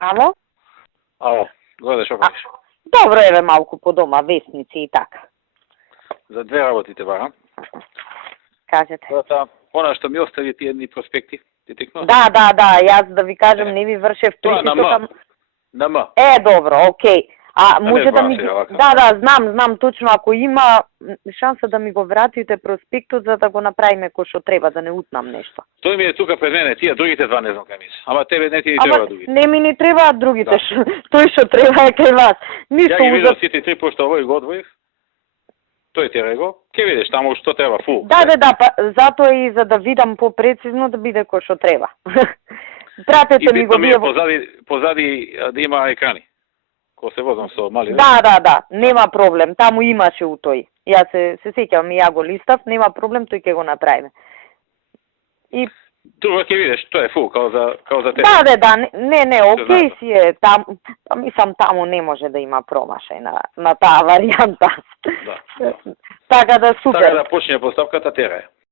Ало? Ало, гледай, шо правиш? Добро, еве малку по дома, вестници и така. За две работи те барам. Кажете. Она што ми остави ти едни проспекти, ти текно? Да, јас да ви кажем, не ви вршев Тоа на притисок. М. На М. Добро, окей. А не може да знам ми... сега вака. Да, знам точно, ако има шанса да ми го вратите проспектот, за да го направиме кој што треба, да не утнам нешто. Тој ми е тука пред мене, тие другите два не знам кај ми се. Ама тебе не ти ни треба другите. Не ми ни требаат другите, Да. тој што треба е кај вас. Ништо Ја ги видов сите три, пошто овој го одвоив. Тој ти рего. Ке видиш таму што треба, фул. Да, па затоа и за да видам попрецизно да биде кој што треба. Пратете ми го ми е вие. позади да има екрани. Ко се возам со мали. Да, нема проблем. Таму имаше у тој. Јас се сеќавам и ја го листав, нема проблем, тој ќе го направиме. И Друго ќе видиш, тоа е фул, као за тебе. Да, не, окей си е, мислам таму не може да има промашај на таа варијанта. Да. Така да супер. Така да почне поставката, тера е.